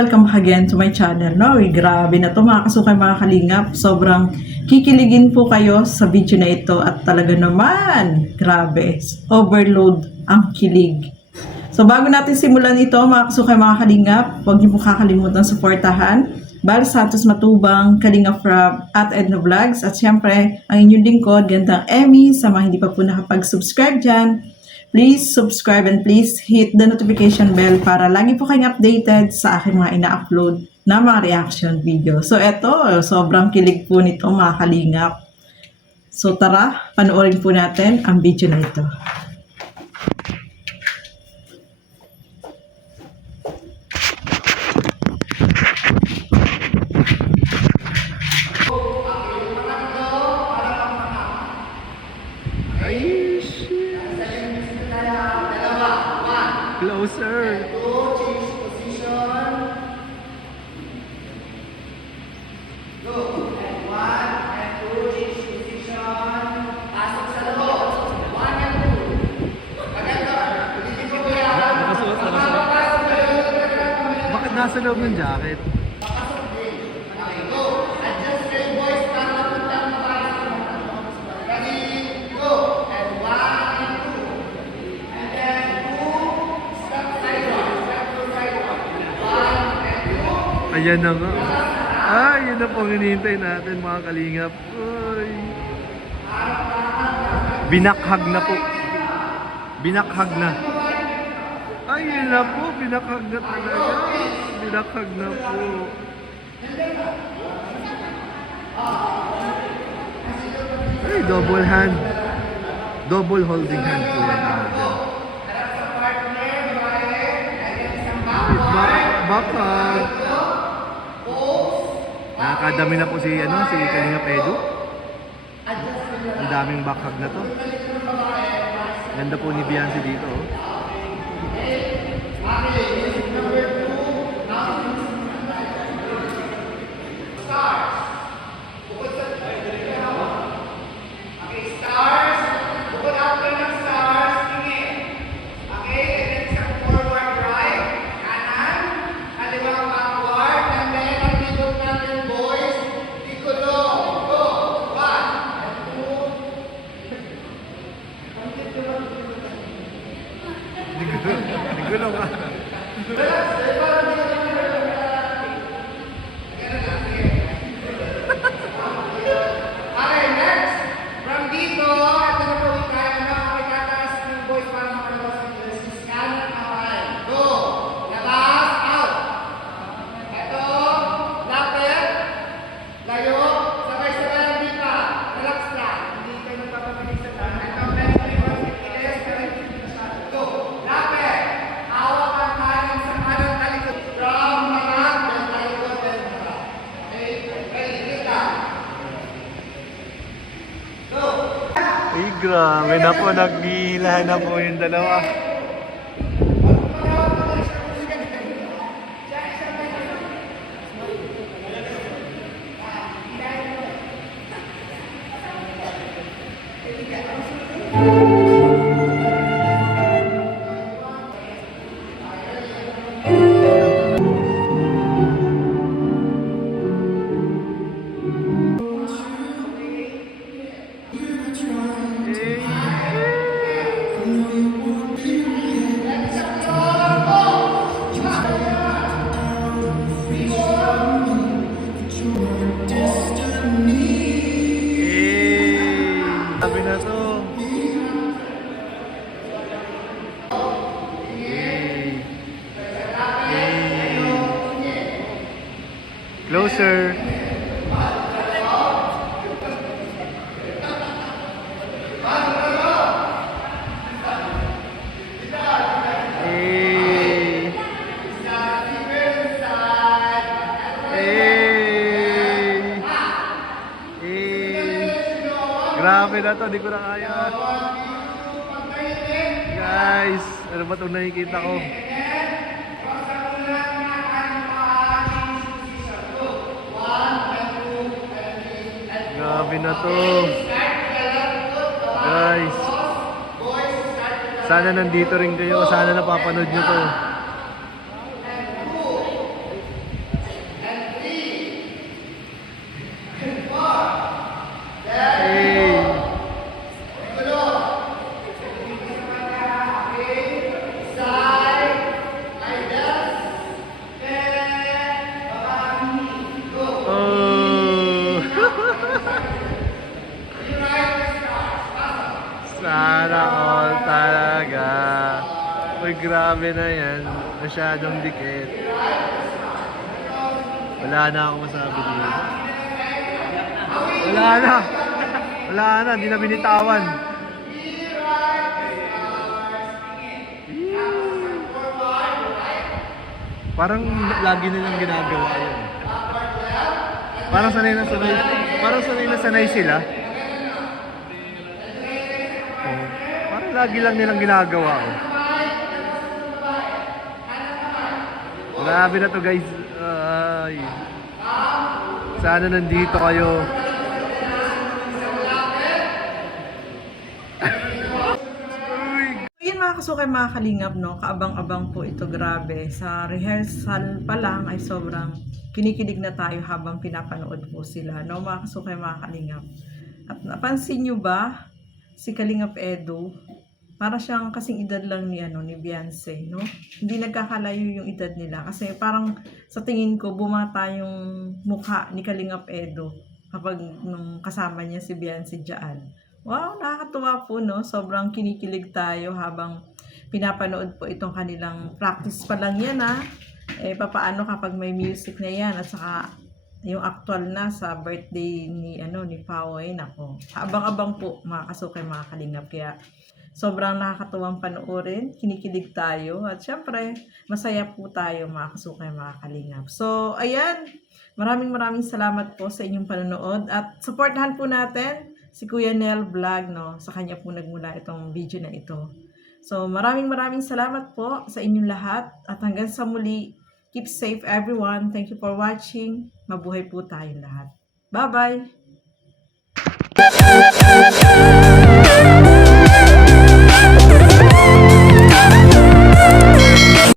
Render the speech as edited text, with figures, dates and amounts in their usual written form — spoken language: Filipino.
welcome again to my channel. No, grabe na to mga kasukay, mga kalingap. Sobrang kikiligin po kayo sa video na ito at talaga naman, grabe, overload ang kilig. So bago natin simulan ito mga kasukay, mga kalingap, huwag niyo po kakalimutan suportahan Bal Santos Matubang, Kalingap Rab at Edna Vlogs, at syempre ang inyong lingkod, Gandang Emmy. Sa mga hindi pa po nakapag-subscribe dyan, please subscribe and please hit the notification bell para lagi po kayong updated sa aking mga ina-upload na mga reaction video. So eto, sobrang kilig po nito mga kalingap. So tara, panoorin po natin ang video na ito. Closer. Change position. Go. And 1 and 2, change position. Pasok sa loob. 1 and 2. Maganda. Hindi ko kailangan. Nakasuot. Bakit nasa loob ng jacket? Papasok din. Okay, go. Adjust kayo boys para mapunta ang mabasa. Ready? Go. And 1 and 2. And then 2. Step sidewalk. Step to sidewalk. 1 and 2. Ayan na nga. Ah, yun na po ang hinihintay natin mga kalingap. Uy. Binakhag na po. Binakhag na. Ay, yun na po. Binakhag na talaga. Binakhag na po. Ay, double hand. Double holding hand po yan. Bakhag. Nakakadami na po si Kalingap Edu. Ang daming bakhag na to. Ganda po ni Biancy dito. Oh. Gulong ah. Okay, next. From dito, ito na po yung kaya na makikataas ng boys para makalabas ng dress. Scan at away. Go! Labas, out! Ito, lapit, layo, sabay-sabay ang dita. Relax lang. Hindi kayo magpapabilis sa tayo. Ito, meron kayo mga sikilis, pero hindi na masyado. Go! Lapit! Hawak ang kanan sa kanan talikod. From harap, then talikod, then harap. Okay? Ready? Dita. Go! Ay, grabe na po. Naghihilahan na po yung dalawa. Sabi na to. Closer. Grabe na to, di ko na kaya. Guys, ano ba itong nakikita ko? Grabe na to. Guys, sana nandito rin kayo. Sana napapanood nyo to. Sana all talaga. Uy, grabe na yan. Masyadong dikit. Wala na akong masabi dito. Wala na. Wala na, hindi na binitawan. Parang lagi nilang ginagawa yun. Parang sanay na sanay sila. Oh, parang lagi lang nilang ginagawa. Oh. Grabe na to guys. Ay. Sana nandito kayo. Yun mga kasukay, mga kalingap, no? Kaabang-abang po ito, grabe. Sa rehearsal pa lang ay sobrang kinikilig na tayo habang pinapanood po sila, no? Mga kasukay, mga kalingap. At napansin nyo ba, si Kalingap Edu, para siyang kasing edad lang ni, ni Beyonce, no? Hindi nagkakalayo yung edad nila. Kasi parang sa tingin ko, bumata yung mukha ni Kalingap Edu kapag nung kasama niya si Beyonce dyan. Wow, nakakatuwa po, no? Sobrang kinikilig tayo habang pinapanood po itong kanilang practice pa lang yan, ha? Papaano kapag may music na yan at saka yung actual na sa birthday ni Pauay, nako. Abang-abang po mga kasukay, mga kalingap. Kaya sobrang nakakatuwang panoorin, kinikilig tayo at syempre masaya po tayo mga kasukay, mga kalingap. So ayan, maraming salamat po sa inyong panonood at supportahan po natin si Kuya Nel Vlog, no? Sa kanya po nagmula itong video na ito. So maraming salamat po sa inyong lahat at hanggang sa muli. Keep safe everyone. Thank you for watching. Mabuhay po tayong lahat. Bye-bye!